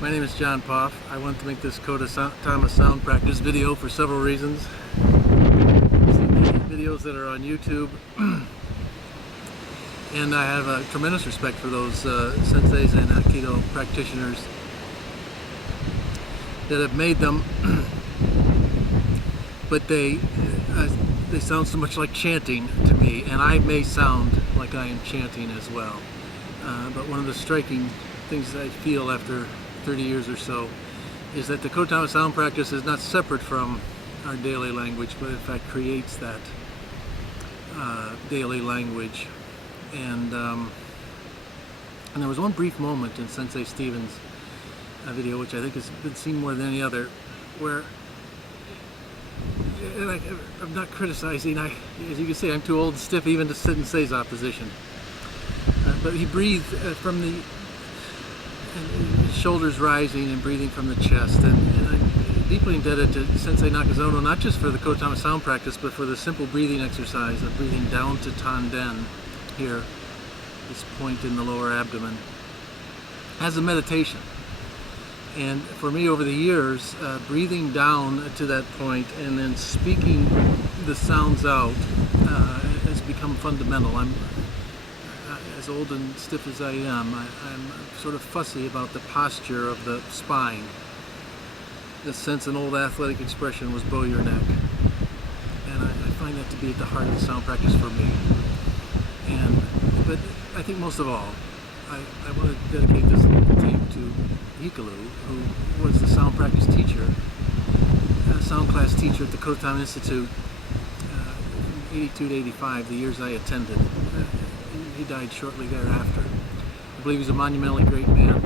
My name is John Poff. I want to make this Kodama sound practice video for several reasons. I've seen the videos that are on YouTube, and I have a tremendous respect for those senseis and Aikido practitioners that have made them, but they sound so much like chanting to me, and I may sound like I am chanting as well. But one of the striking things that I feel after 30 years or so is that the Kodama sound practice is not separate from our daily language, but in fact creates that daily language. And there was one brief moment in Sensei Stephen's video, which I think has been seen more than any other, where, and I'm not criticizing, as you can see, I'm too old and stiff even to sit in Seiza position. But he breathed from the his shoulders rising and breathing from the chest, and I'm deeply indebted to Sensei Nakazono, not just for the Kodama sound practice, but for the simple breathing exercise of breathing down to Tanden here, this point in the lower abdomen, as a meditation. And for me, over the years, breathing down to that point and then speaking the sounds out has become fundamental. I'm as old and stiff as I am, I'm sort of fussy about the posture of the spine. The sense an old athletic expression was bow your neck. And I find that to be at the heart of the sound practice for me. But I think most of all, I want to dedicate this little tape to Hikaru, who was the sound practice teacher, sound class teacher at the Kodama Institute, 82 to 85, the years I attended. He died shortly thereafter. I believe he's a monumentally great man.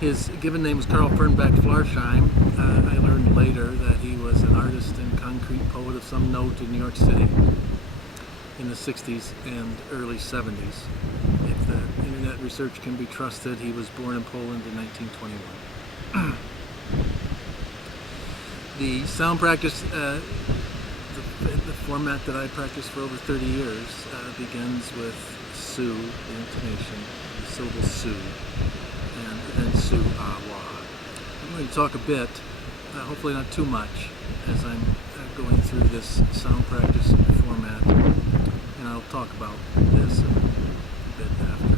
His given name was Karl Fernbeck Flarsheim. I learned later that he was an artist and concrete poet of some note in New York City in the 60s and early 70s. If the internet research can be trusted, he was born in Poland in 1921. The sound practice, the format that I practiced for over 30 years begins with su, the intonation, the syllable su, and then su, ah, wa. I'm going to talk a bit, hopefully not too much, as I'm going through this sound practice format, and I'll talk about this a bit after.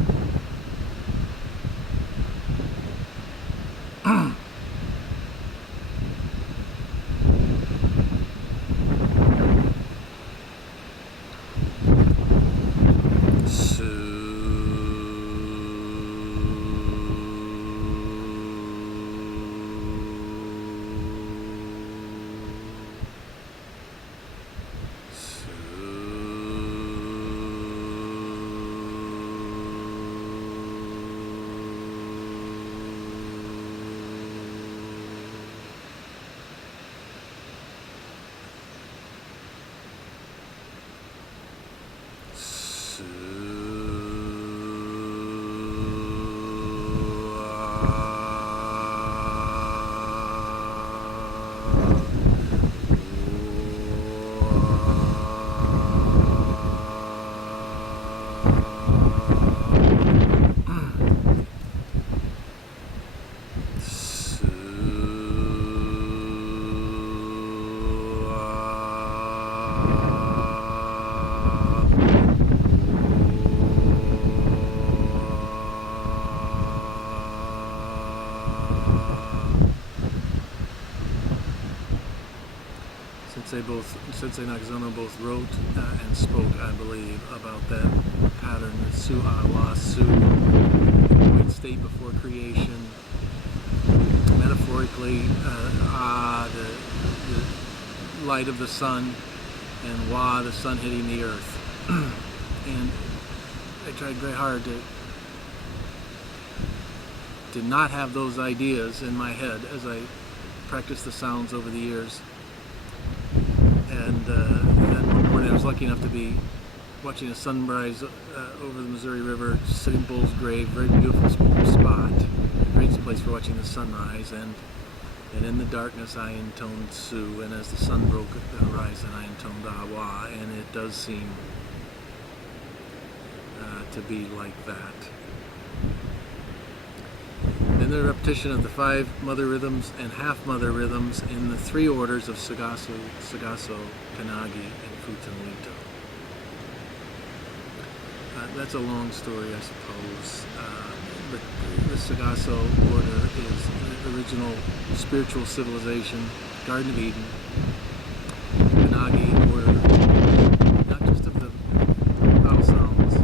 Sensei Nakazono both wrote and spoke, I believe, about that pattern, the su, ah, wa, su, the point state before creation, metaphorically, the light of the sun, and wa, the sun hitting the earth. And I tried very hard to not have those ideas in my head as I practiced the sounds over the years. And then one morning I was lucky enough to be watching a sunrise over the Missouri River, sitting Bull's Grave, very beautiful spot, a great place for watching the sunrise, and in the darkness I intoned su, and as the sun broke at the horizon I intoned ah-wah, and it does seem to be like that. and the repetition of the 5 mother rhythms and half mother rhythms in the 3 orders of Sagaso, Kanagi, and Futanlito. That's a long story, I suppose, but the Sagaso order is the original spiritual civilization, Garden of Eden. Kanagi order, not just of the vowel sounds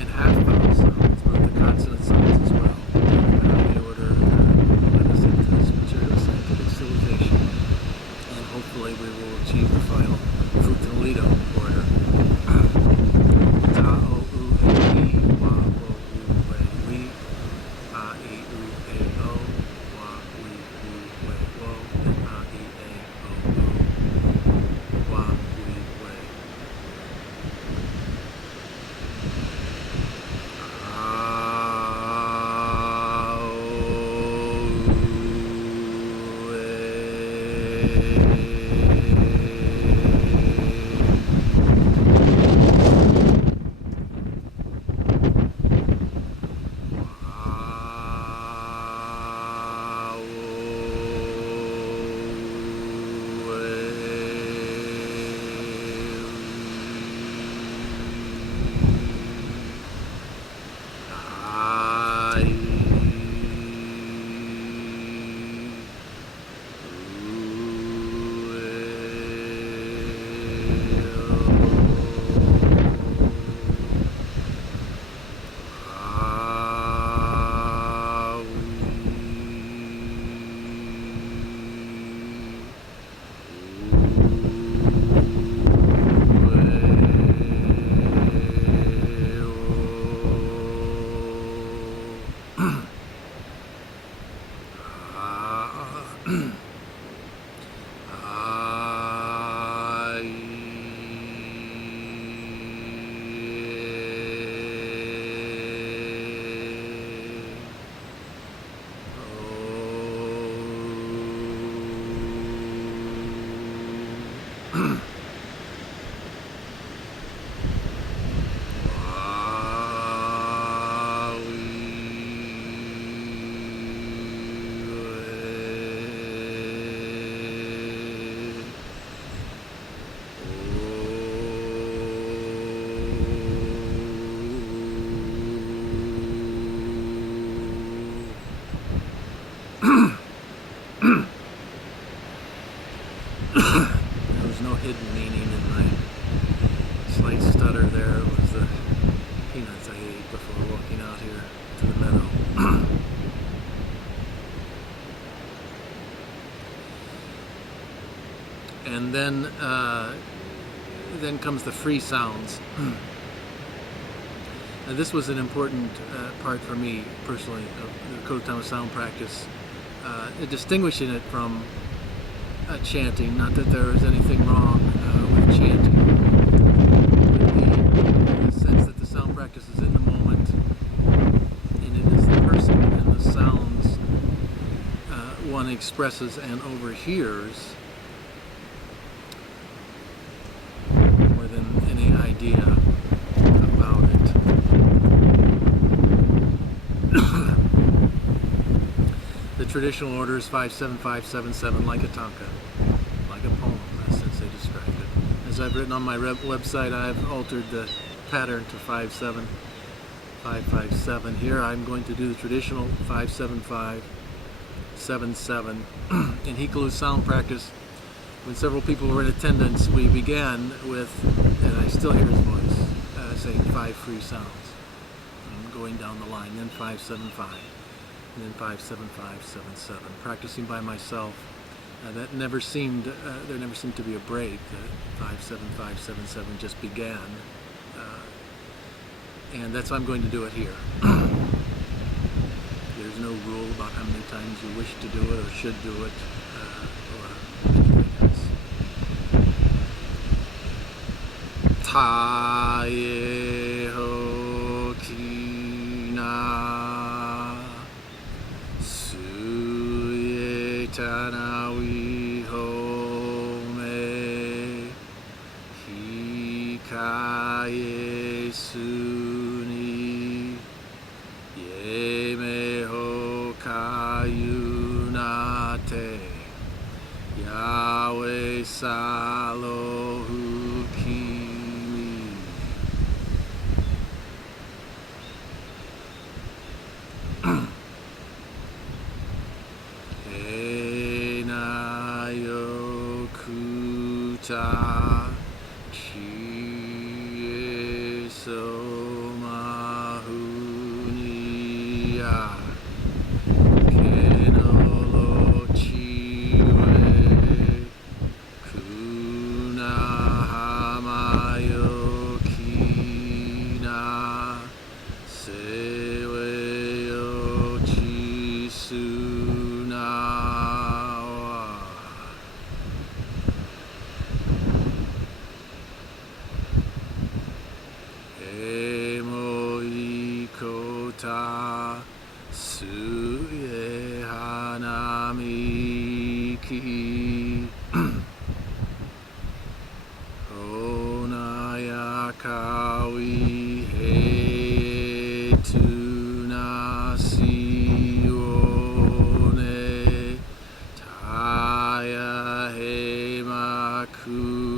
and half vowel sounds, but the consonant sounds as well. Kanagi order led us into this material scientific civilization, and hopefully we will achieve the final Futanlito order. There was no hidden meaning in my slight stutter there. It was the peanuts I ate before walking out here to the meadow. And then comes the free sounds. Now, this was an important part for me personally of the Kodama sound practice, distinguishing it from chanting. Not that there is anything wrong with chanting, in the sense that the sound practice is in the moment, and it is the person and the sounds one expresses and overhears more than any idea about it. The traditional order is 5-7-5-7-7, like a tanka, like a poem, as Sensei described it. As I've written on my website, I've altered the pattern to 5-7-5-5-7. Here I'm going to do the traditional 5-7-5-7-7. In Hikalu's sound practice, when several people were in attendance, we began with, and I still hear his voice, saying 5 free sounds, and going down the line, then 5-7-5. And then 5-7-5-7-7. Practicing by myself, that never seemed. There never seemed to be a break. 5-7-5-7-7 just began, and that's how I'm going to do it here. There's no rule about how many times you wish to do it or should do it, or anything else. Tae ho kina. Tanawi home hikaye suni yeme Nate Yahweh Salohu Kimi Enayokuta Chieso Mahunia Kenolo Chiwe Kunahamayo Kina Seweyo Chisunawa Emoikota Suye Hanamiki Onayakawi He Tunasione Taya He Makuniwa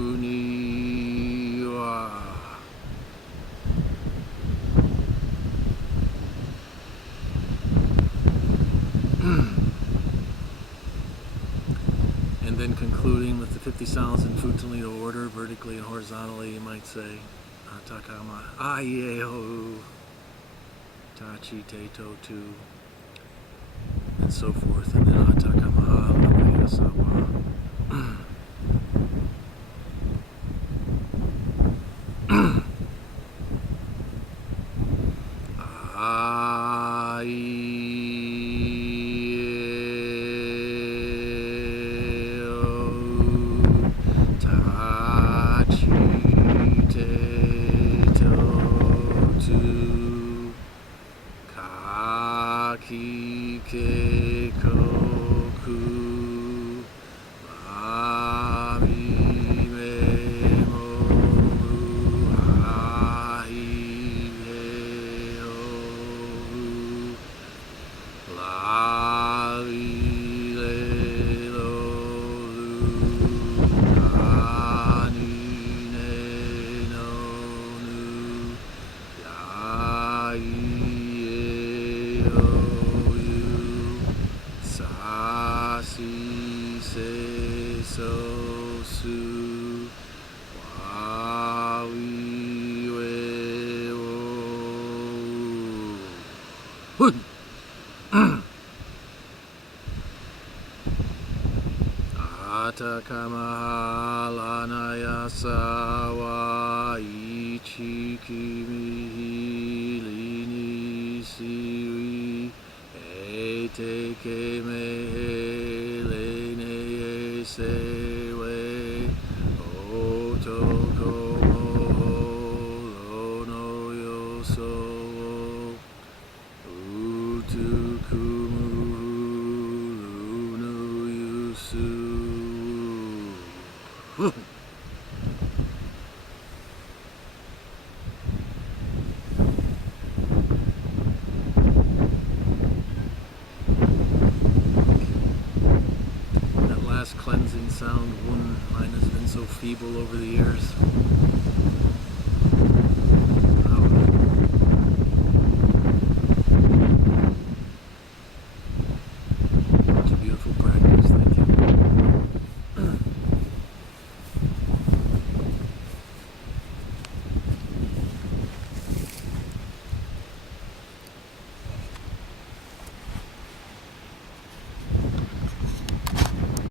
And then concluding with the 50 sounds in Futanito order, vertically and horizontally, you might say, Atakama, Ayeho, Tachi, Teto, Tu, and so forth. And then Atakama, Alayasawa. Atakamahalanaya sawa ichikimihi lini siwi etekemehe lene sewe otokomo lono yoso utukumu lunu yusu. That last cleansing sound, one mine has been so feeble over the years.